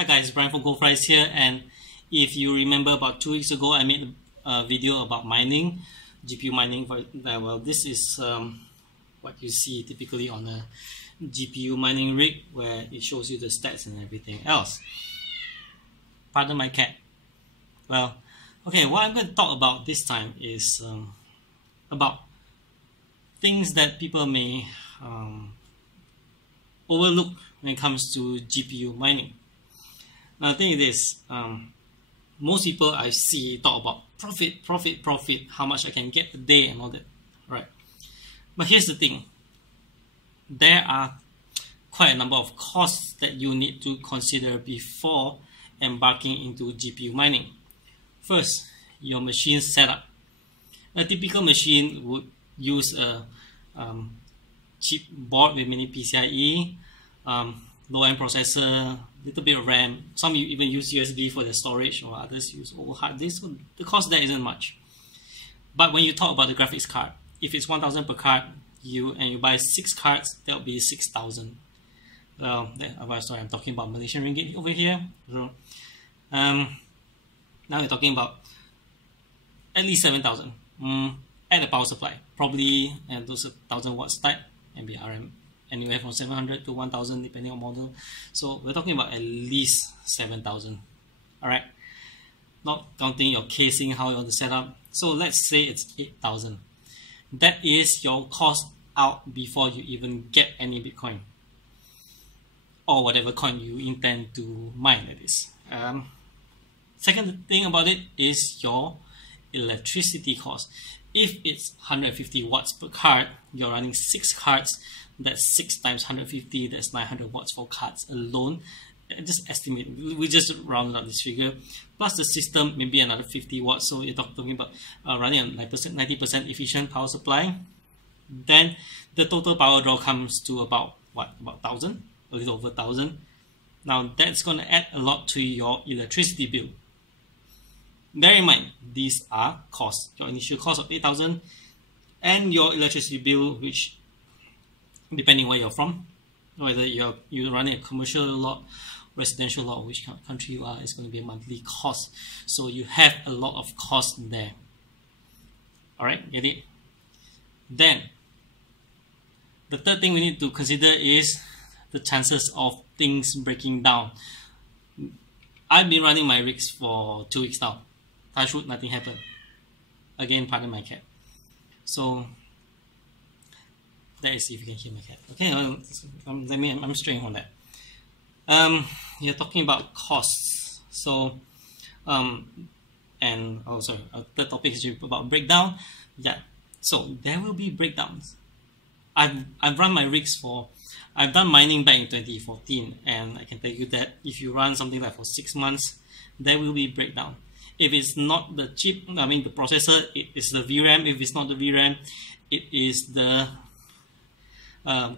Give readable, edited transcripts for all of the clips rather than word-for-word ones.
Hi guys, Brian from Goldfries here, and if you remember about 2 weeks ago I made a video about mining, GPU mining. Well, this is what you see typically on a GPU mining rig, where it shows you the stats and everything else. Pardon my cat. Well, okay, what I'm going to talk about this time is about things that people may overlook when it comes to GPU mining. Now the thing is, most people I see talk about profit, how much I can get a day and all that, right? But here's the thing, there are quite a number of costs that you need to consider before embarking into GPU mining. First, your machine setup. A typical machine would use a cheap board with mini PCIe, low-end processor, little bit of RAM. Some even use USB for the storage, or others use old hard disk. So the cost there isn't much. But when you talk about the graphics card, if it's 1,000 per card, you buy 6 cards, that'll be 6,000. Sorry, I'm talking about Malaysian ringgit over here. So, now we're talking about at least 7,000. Add a power supply, probably those 1,000 watts type, maybe RM, anywhere from 700 to 1,000 depending on model. So we're talking about at least 7,000. Alright, not counting your casing, how you want to set up. So let's say it's 8,000. That is your cost out before you even get any Bitcoin, or whatever coin you intend to mine, that is. Second thing about it is your electricity cost. If it's 150 watts per card, you're running 6 cards, that's 6 times 150, that's 900 watts for cards alone. Just estimate, we just rounded up this figure, plus the system, maybe another 50 watts, so you're talking about running a 90% efficient power supply. Then the total power draw comes to about 1,000, a little over 1,000. Now that's going to add a lot to your electricity bill. Bear in mind, these are costs. Your initial cost of 8,000 and your electricity bill, which depending where you're from, whether you're running a commercial lot, residential lot, or which country you are, is going to be a monthly cost. So you have a lot of cost there. Alright, get it? Then, the third thing we need to consider is the chances of things breaking down. I've been running my rigs for 2 weeks now. Touch wood, nothing happened. Again, pardon my cat. So that is if you can hear my cat. Okay, I'm straying on that. You're talking about costs. So, and oh sorry, third topic is about breakdown. Yeah, so there will be breakdowns. I've run my rigs for, I've done mining back in 2014, and I can tell you that if you run something like for 6 months, there will be breakdown. If it's not the chip, the processor, it is the VRAM. If it's not the VRAM, it is the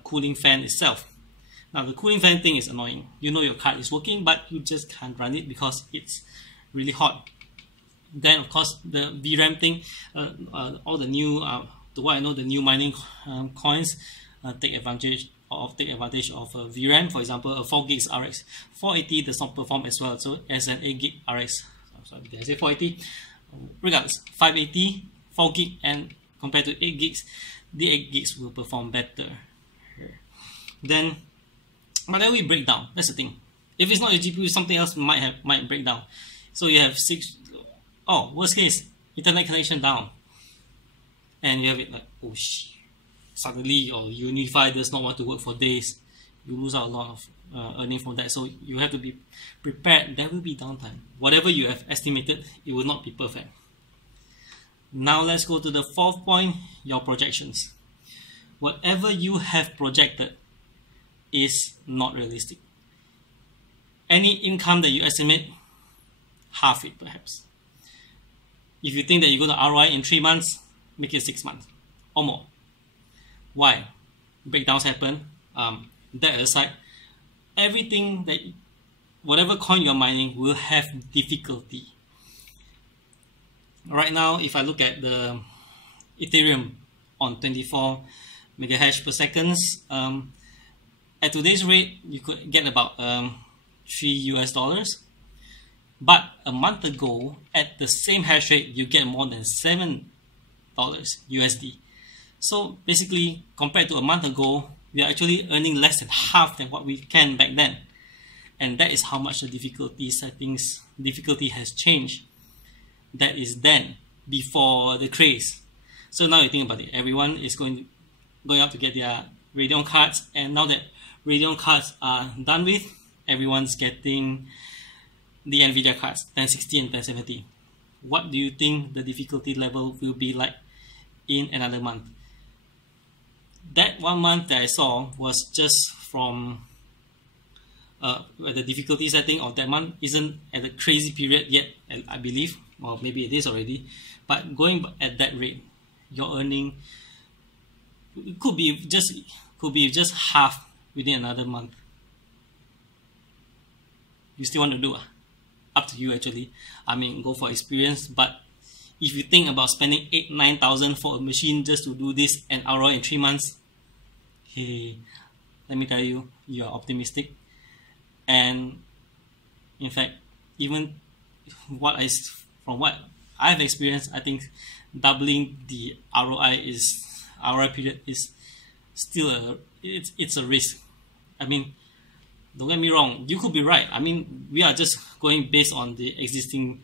cooling fan itself. Now the cooling fan thing is annoying. You know your card is working, but you just can't run it because it's really hot. Then of course the VRAM thing, all the new, what I know, the new mining coins take advantage of VRAM. For example, a 4 gigs RX 480 does not perform as well so as an 8 gig RX. Sorry, did I say 480? Regardless, 580, 4 gig, and compared to 8 gigs, the 8 gigs will perform better. Then, but then we break down. That's the thing. If it's not your GPU, something else might break down. So you have 6. Oh, worst case, internet connection down, and you have it like, oh shit, suddenly your Unify does not want to work for days. You lose out a lot of earning from that. So you have to be prepared. There will be downtime. Whatever you have estimated, it will not be perfect. Now let's go to the fourth point, your projections. Whatever you have projected is not realistic. Any income that you estimate, half it perhaps. If you think that you're going to ROI in 3 months, make it 6 months or more. Why? Breakdowns happen. That aside, everything that, whatever coin you're mining will have difficulty. Right now, if I look at the Ethereum on 24 megahash per second, at today's rate, you could get about $3 US. But a month ago, at the same hash rate, you get more than $7 USD. So basically, compared to a month ago, we are actually earning less than half than what we can back then. And that is how much the difficulty has changed. That is then, before the craze. So now you think about it, everyone is going up to get their Radeon cards, and now that Radeon cards are done with, everyone's getting the Nvidia cards, 1060 and 1070. What do you think the difficulty level will be like in another month? That 1 month that I saw was just from the difficulty setting of that month isn't at a crazy period yet, I believe, or maybe it is already. But going at that rate, your earning could be just half within another month. You still want to do it? Up to you actually. I mean, go for experience, but if you think about spending 8,000-9,000 for a machine just to do this and ROI in 3 months, hey, let me tell you, you are optimistic. And in fact, even from what I've experienced, I think doubling the ROI period is still it's a risk. I mean, don't get me wrong, you could be right. I mean, we are just going based on the existing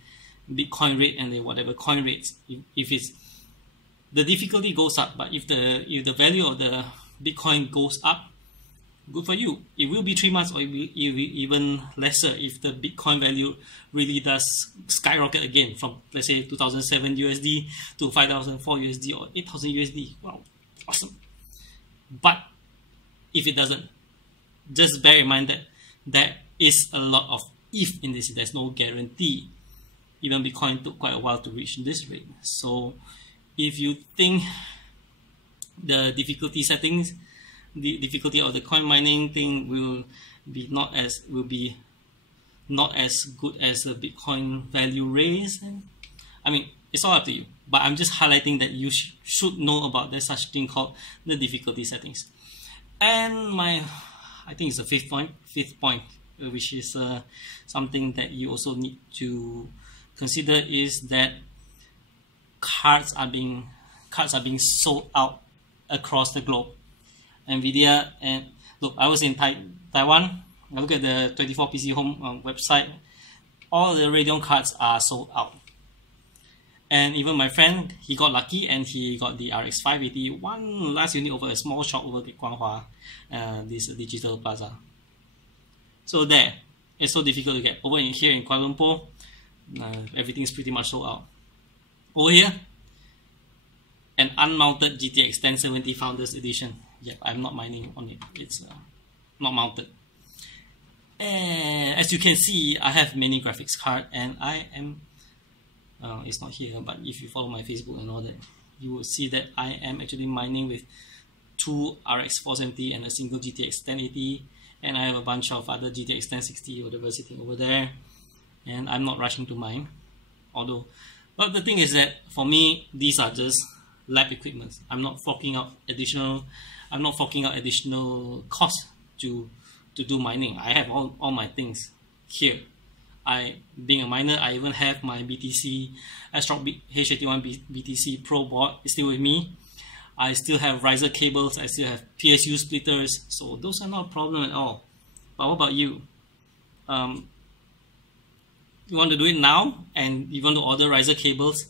Bitcoin rate and the whatever coin rates. If it's the difficulty goes up, but if the value of the Bitcoin goes up, good for you. It will be 3 months, or it will even lesser if the Bitcoin value really does skyrocket again from, let's say, 2007 USD to 5,004 USD or 8,000 USD. Wow, awesome. But if it doesn't, just bear in mind that there is a lot of if in this. There's no guarantee. Even Bitcoin took quite a while to reach this rate. So if you think the difficulty settings, the difficulty of the coin mining thing will be not as good as the Bitcoin value raise, I mean, it's all up to you. But I'm just highlighting that you should know about there's such thing called the difficulty settings. And I think it's the fifth point, which is something that you also need to consider, is that cards are being sold out across the globe. Nvidia, and look, I was in Taiwan. I look at the 24PC Home website. All the Radeon cards are sold out. And even my friend, he got lucky and he got the RX 580, one last unit over a small shop over at Guanghua, this digital plaza. So there, it's so difficult to get. Over here in Kuala Lumpur, everything's pretty much sold out. Over here, an unmounted GTX 1070 Founders Edition. Yeah, I'm not mining on it. It's not mounted. And as you can see, I have many graphics card, and I am. It's not here, but if you follow my Facebook and all that, you will see that I am actually mining with 2 RX 470 and a single GTX 1080, and I have a bunch of other GTX 1060 or whatever sitting over there, and I'm not rushing to mine. But the thing is that for me, these are just lab equipment. I'm not forking out additional costs to do mining. I have all my things here. Being a miner, I even have my BTC ASRock H81 BTC Pro board. It's still with me. I still have riser cables. I still have PSU splitters. So those are not a problem at all. But what about you? You want to do it now, and you want to order riser cables?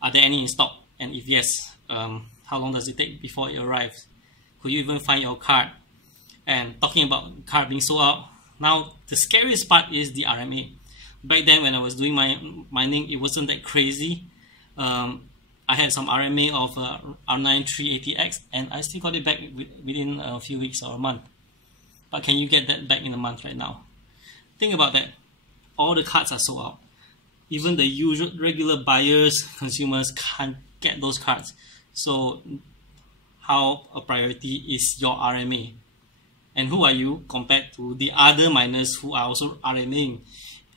Are there any in stock? And if yes, how long does it take before it arrives? Could you even find your card? And talking about card being sold out, now the scariest part is the RMA. Back then when I was doing my mining, it wasn't that crazy. I had some RMA of R9 380X, and I still got it back within a few weeks or a month. But can you get that back in a month right now? Think about that. All the cards are sold out. Even the usual regular buyers, consumers can't get those cards. So how a priority is your RMA? And who are you compared to the other miners who are also RMAing?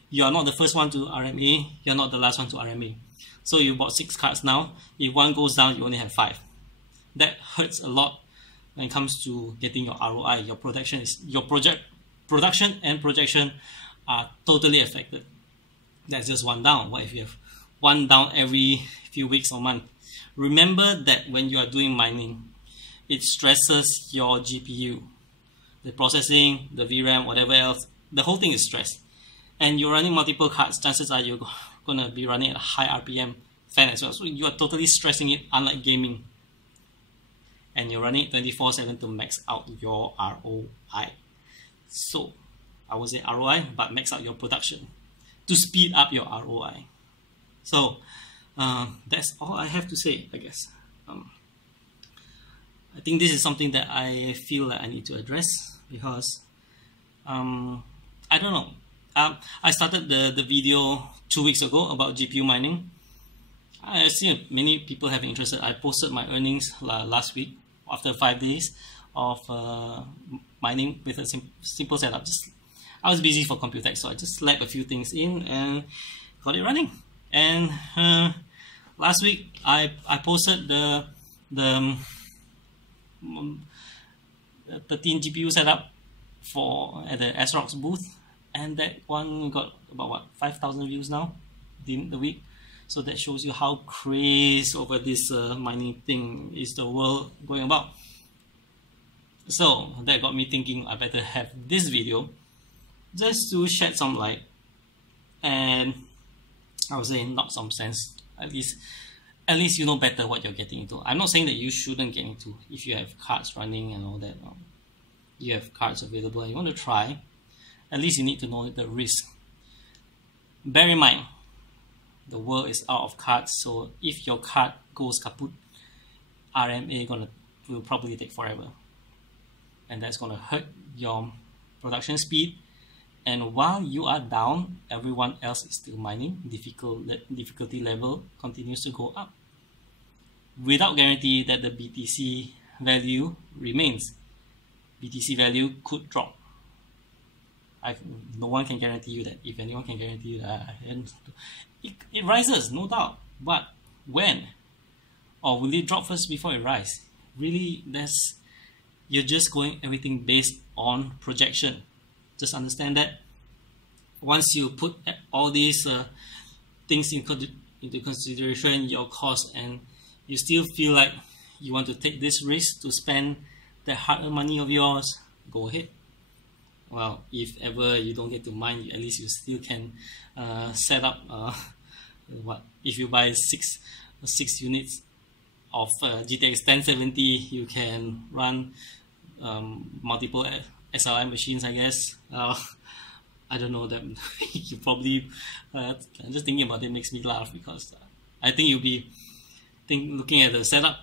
You are not the first one to RMA. You're not the last one to RMA. So you bought 6 cards now. If one goes down, you only have 5. That hurts a lot when it comes to getting your ROI. Your project production and projection are totally affected. That's just one down. What if you have one down every few weeks or month? Remember that when you are doing mining, it stresses your GPU, the processing, the VRAM, whatever else. The whole thing is stressed. And you're running multiple cards, chances are you're gonna be running at a high RPM fan as well. So you are totally stressing it, unlike gaming. And you're running it 24/7 to max out your ROI. So I would say ROI, but max out your production to speed up your ROI. So that's all I have to say, I guess. I think this is something that I feel that I need to address because I don't know. I started the video 2 weeks ago about GPU mining. I see many people have interested. I posted my earnings last week after 5 days of mining with a simple setup. I was busy for Computex, so I just slapped a few things in and got it running. And last week I posted the 13 GPU setup at the SRox booth, and that one got about what 5,000 views now within the week. So that shows you how crazy over this mining thing is the world going about. So that got me thinking I better have this video just to shed some light and I would say knock some sense. At least you know better what you're getting into. I'm not saying that you shouldn't get into if you have cards running and all that. You have cards available and you want to try. At least you need to know the risk. Bear in mind, the world is out of cards, so if your card goes kaput, RMA will probably take forever, and that's gonna hurt your production speed. And while you are down, everyone else is still mining. Difficulty level continues to go up without guarantee that the BTC value remains. BTC value could drop. No one can guarantee you that. If anyone can guarantee you that, it rises, no doubt. But when? Or will it drop first before it rises? Really, you're just going everything based on projection. Just understand that. Once you put all these things into consideration, your cost, and you still feel like you want to take this risk to spend the hard-earned money of yours, go ahead. Well, if ever you don't get to mine, at least you still can set up if you buy six units of GTX 1070, you can run multiple SLI machines, I guess. I don't know that you probably I'm just thinking about it makes me laugh because I think you'll be looking at the setup,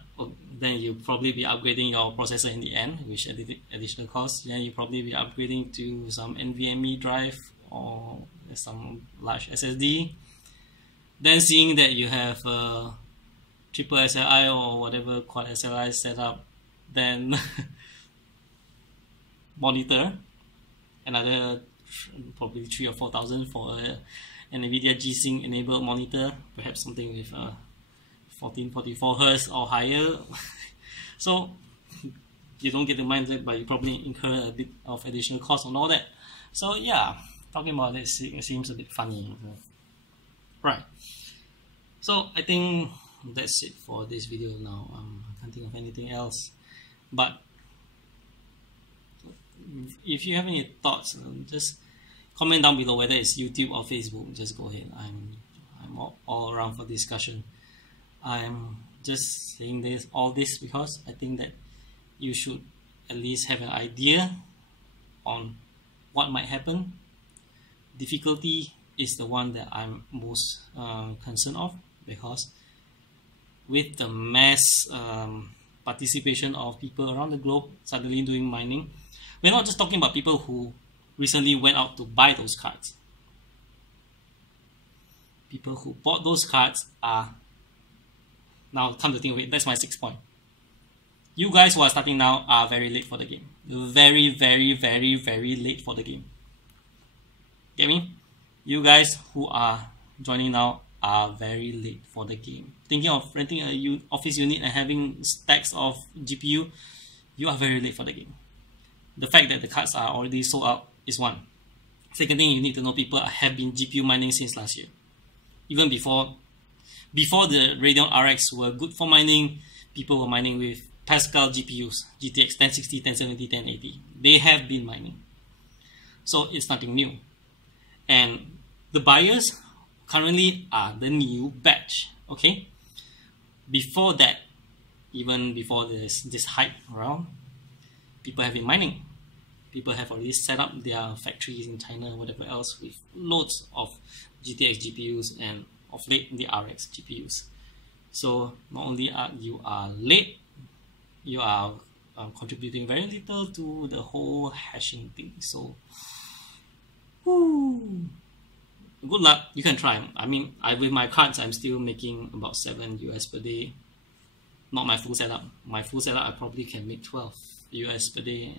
then you'll probably be upgrading your processor in the end, which additional cost. Then you'll probably be upgrading to some NVMe drive or some large SSD. Then seeing that you have a triple SLI or whatever quad SLI setup, then monitor, another probably 3,000 or 4,000 for an NVIDIA G-Sync enabled monitor, perhaps something with 1444 Hz or higher. So you don't get to mind that, but you probably incur a bit of additional cost on all that. So yeah, talking about this, it seems a bit funny. Right. So I think that's it for this video now. I can't think of anything else. But if you have any thoughts, just comment down below, whether it's YouTube or Facebook. Just go ahead. I'm all around for discussion. I'm just saying all this because I think that you should at least have an idea on what might happen. Difficulty is the one that I'm most concerned of, because with the mass participation of people around the globe suddenly doing mining, we're not just talking about people who recently went out to buy those cards. People who bought those cards are, now come to think of it, that's my 6th point. You guys who are starting now are very late for the game. Very, very, very, very late for the game. Get me? You guys who are joining now are very late for the game. Thinking of renting a office unit and having stacks of GPU, you are very late for the game. The fact that the cards are already sold out is one. Second thing, you need to know people have been GPU mining since last year. Even before the Radeon RX were good for mining, people were mining with Pascal GPUs, GTX 1060, 1070, 1080. They have been mining. So it's nothing new. And the buyers currently are the new batch. Okay? Before that, even before this hype around, people have been mining. People have already set up their factories in China or whatever else with loads of GTX GPUs and of late the RX GPUs. So not only are you late, you are contributing very little to the whole hashing thing. So good luck. You can try. I mean, with my cards, I'm still making about 7 US per day. Not my full setup. My full setup, I probably can make 12 US per day.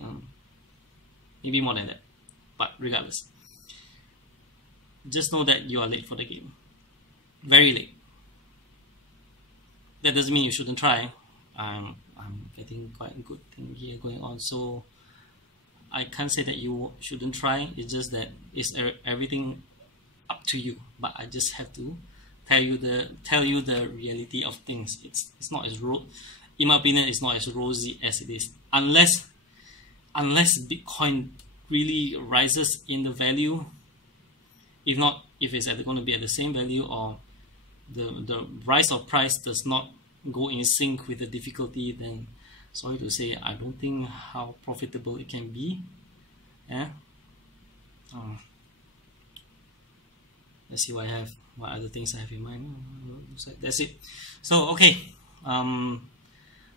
Maybe more than that. But regardless, just know that you are late for the game. Very late. That doesn't mean you shouldn't try. I'm getting quite a good thing here going on, so I can't say that you shouldn't try. It's just that it's everything up to you. But I just have to tell you the reality of things. It's not as in my opinion, it's not as rosy as it is. Unless Bitcoin really rises in the value. If not, if it's going to be at the same value, or the rise of price does not go in sync with the difficulty, then sorry to say, I don't think how profitable it can be. Yeah. Let's see what other things I have in mind. That's it. So okay,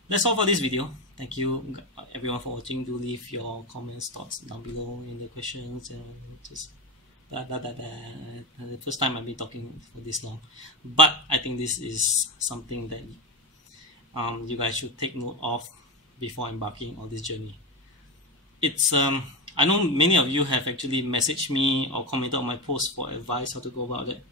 that's all for this video. Thank you everyone for watching. Do leave your comments, thoughts down below in the questions, and just the first time I've been talking for this long, but I think this is something that you guys should take note of before embarking on this journey. It's I know many of you have actually messaged me or commented on my post for advice how to go about it.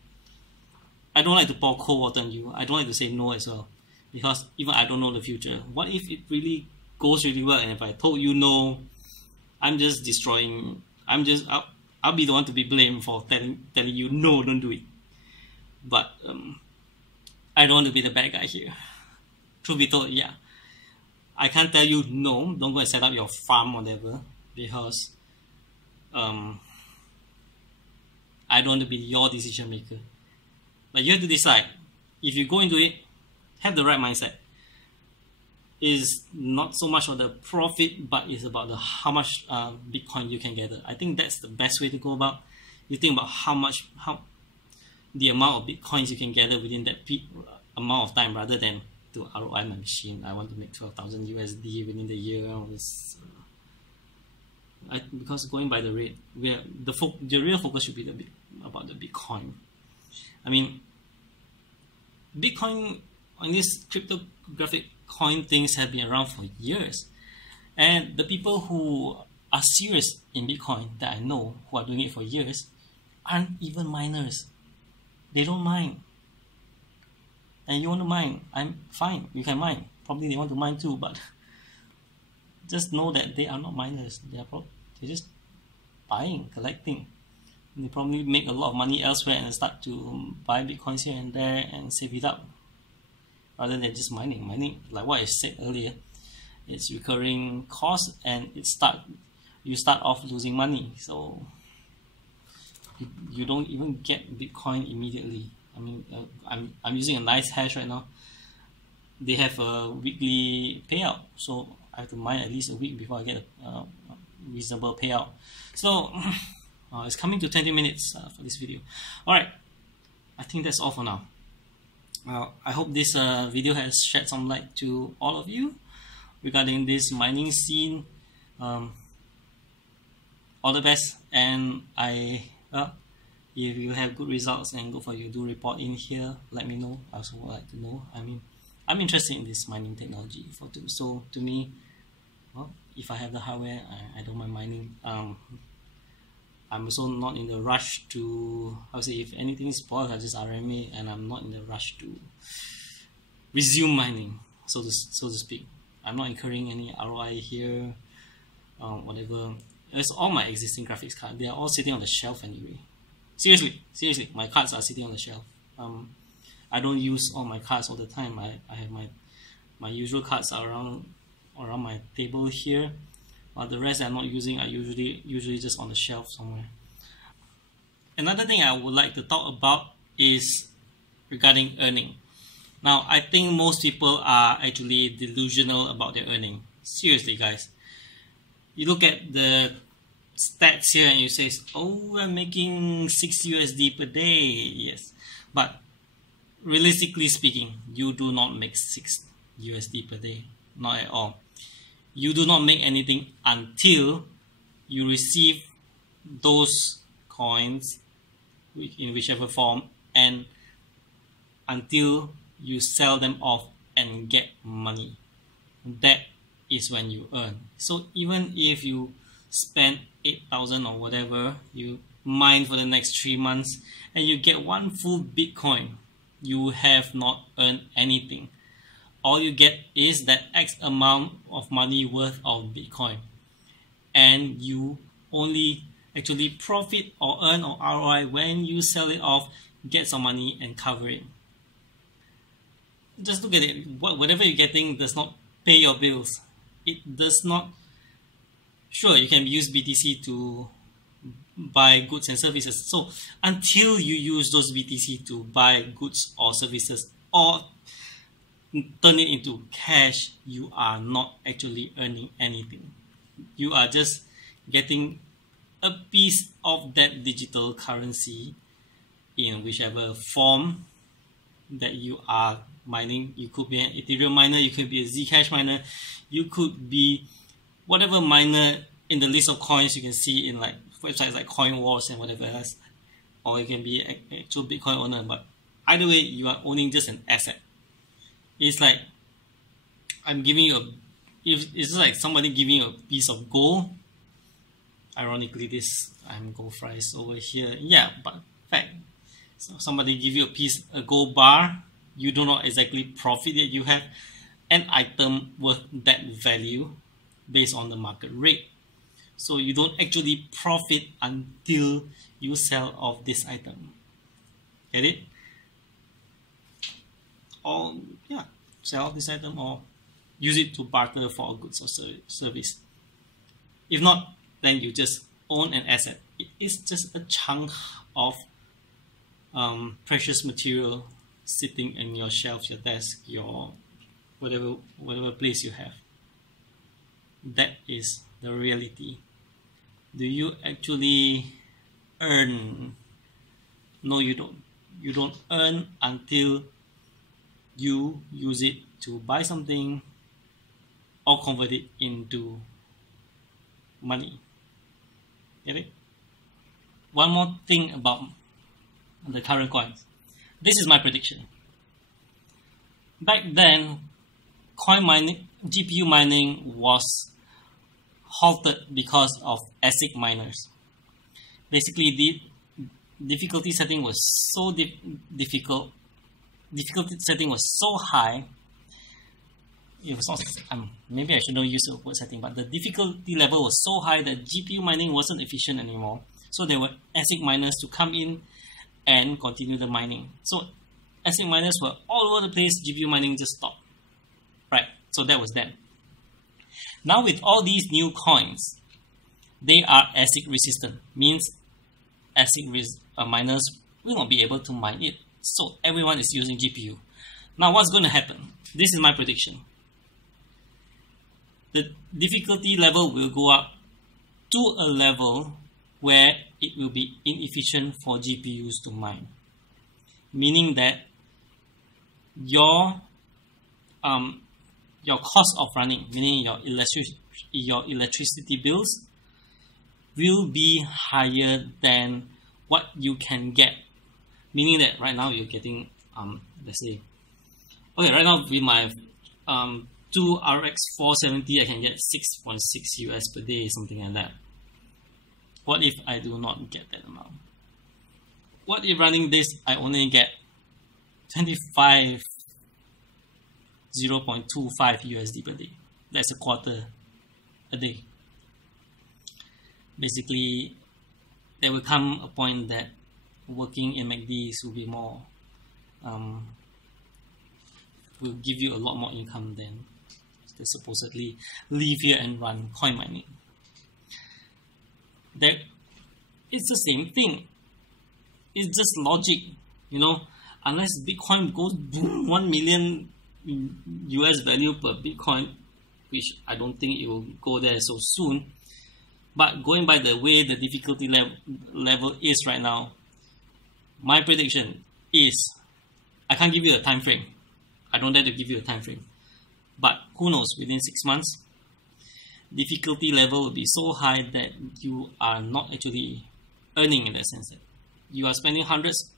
I don't like to pour cold water on you. I don't like to say no as well, because even I don't know the future. What if it really goes really well, and if I told you no, I'm just destroying. I'll be the one to be blamed for telling you no, don't do it. But I don't want to be the bad guy here. Truth be told, yeah, I can't tell you no, don't go and set up your farm or whatever, because I don't want to be your decision maker. But you have to decide. If you go into it, have the right mindset. Is not so much of the profit, but it's about how much Bitcoin you can gather. I think that's the best way to go about. You think about how the amount of Bitcoins you can gather within that amount of time, rather than to ROI my machine. I want to make 12,000 USD within the year. Because going by the rate, the real focus should be about the Bitcoin. I mean, Bitcoin on this cryptographic coin things have been around for years, and the people who are serious in Bitcoin that I know, who are doing it for years, aren't even miners. They don't mine. And you want to mine, I'm fine, you can mine. Probably they want to mine too, but just know that they are not miners. They're just buying, collecting. They probably make a lot of money elsewhere and start to buy Bitcoins here and there and save it up, rather than just mining. Mining, like what I said earlier, it's recurring cost, and you start off losing money. So you don't even get Bitcoin immediately. I mean, I'm using a nice hash right now. They have a weekly payout, so I have to mine at least a week before I get a reasonable payout. So it's coming to 20 minutes for this video. Alright, I think that's all for now. I hope this video has shed some light to all of you regarding this mining scene. All the best, and if you have good results and good for you, do report in here. Let me know. I also would like to know. I mean, I'm interested in this mining technology. So to me, well, if I have the hardware, I don't mind mining. I'm also not in the rush to, if anything spoils, I just RMA, and I'm not in the rush to resume mining, so to speak. I'm not incurring any ROI here, whatever. It's all my existing graphics cards. They are all sitting on the shelf anyway. Seriously, my cards are sitting on the shelf. I don't use all my cards all the time. I have my usual cards are around my table here. But the rest I'm not using are usually just on the shelf somewhere. Another thing I would like to talk about is regarding earning. Now, I think most people are actually delusional about their earning. Seriously, guys. You look at the stats here and you say, oh, I'm making 6 USD per day. Yes. But realistically speaking, you do not make 6 USD per day. Not at all. You do not make anything until you receive those coins in whichever form, and until you sell them off and get money. That is when you earn. So even if you spend 8,000 or whatever, you mine for the next 3 months and you get one full Bitcoin, you have not earned anything. All you get is that X amount of money worth of Bitcoin, and you only actually profit or earn or ROI when you sell it off, get some money and cover it. Just look at it. Whatever you're getting does not pay your bills. It does not. Sure, you can use BTC to buy goods and services. So until you use those BTC to buy goods or services or turn it into cash, you are not actually earning anything. You are just getting a piece of that digital currency in whichever form that you are mining. You could be an Ethereum miner, you could be a Zcash miner, you could be whatever miner in the list of coins you can see in like websites like Coin Wars and whatever else, or you can be an actual Bitcoin owner. But either way, you are owning just an asset. It's like I'm giving you it's like somebody giving you a piece of gold. Ironically, I'm goldfries over here. Yeah, but in fact, so somebody give you a gold bar. You do not exactly profit it. You have an item worth that value based on the market rate. So you don't actually profit until you sell off this item. Get it? Or yeah, sell off this item or use it to barter for goods or service. If not, then you just own an asset. It is just a chunk of precious material sitting in your shelf, your desk, your whatever place you have. That is the reality. Do you actually earn? No, you don't. You don't earn until you use it to buy something or convert it into money. Get it? One more thing about the current coins. This is my prediction. Back then, GPU mining was halted because of ASIC miners. Basically, the difficulty setting was so difficult. Difficulty setting was so high. It was not. Maybe I should not use the word setting, but the difficulty level was so high that GPU mining wasn't efficient anymore. So there were ASIC miners to come in and continue the mining. So ASIC miners were all over the place. GPU mining just stopped. Right. So that was then. Now with all these new coins, they are ASIC resistant. Means ASIC miners will not be able to mine it. So everyone is using GPU. Now what's going to happen? This is my prediction. The difficulty level will go up to a level where it will be inefficient for GPUs to mine. Meaning that your cost of running, meaning your electricity bills, will be higher than what you can get. Meaning that right now you're getting, let's say, okay, right now with my 2 RX 470, I can get 6.6 US per day, something like that. What if I do not get that amount? What if running this, I only get 0.25 USD per day? That's a quarter a day. basically there will come a point that working in MACDs will be more will give you a lot more income than they supposedly live here and run coin mining. That it's the same thing. It's just logic, you know. Unless Bitcoin goes boom, 1 million US value per Bitcoin, which I don't think it will go there so soon. But going by the way the difficulty level is right now, my prediction is, I can't give you a time frame. I don't dare to give you a time frame. But who knows, within 6 months, difficulty level will be so high that you are not actually earning, in that sense that you are spending hundreds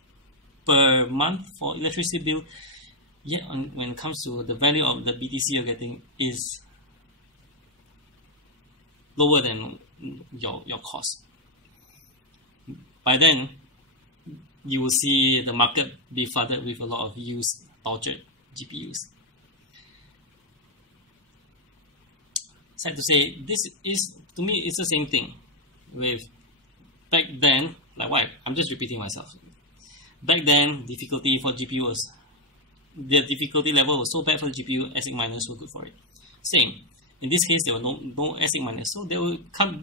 per month for electricity bill, yet when it comes to the value of the BTC you're getting is lower than your cost. By then, you will see the market be flooded with a lot of used, tortured GPUs. Sad to say, this is, to me, it's the same thing with back then, like why? I'm just repeating myself. Back then, difficulty for GPU was, the difficulty level was so bad for the GPU, ASIC miners were good for it. Same. In this case, there were no ASIC miners, so it will come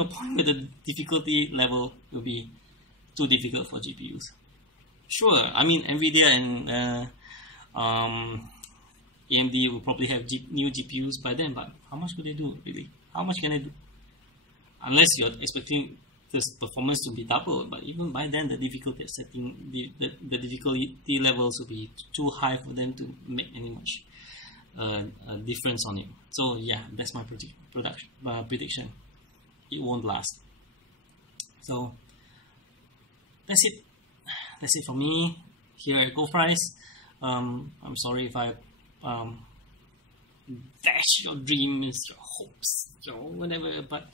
a point where the difficulty level will be too difficult for GPUs. Sure, I mean, NVIDIA and AMD will probably have new GPUs by then, but how much could they do, really? How much can they do? Unless you're expecting this performance to be doubled, but even by then, the difficulty setting, the difficulty levels will be too high for them to make any much difference on it. So yeah, that's my prediction. It won't last. So that's it. That's it for me here at goldfries. I'm sorry if I dash your dreams, your hopes, your whatever, but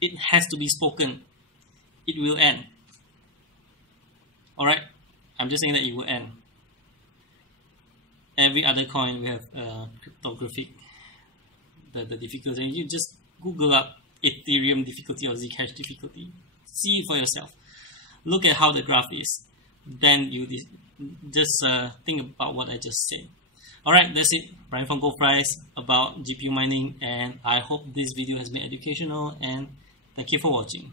it has to be spoken. It will end. Alright? I'm just saying that it will end. Every other coin we have cryptographic, the difficulty. You just Google up Ethereum difficulty or Zcash difficulty. See it for yourself. Look at how the graph is. Then you just think about what I just said. Alright, that's it. Brian from goldfries about GPU mining, and I hope this video has been educational, and thank you for watching.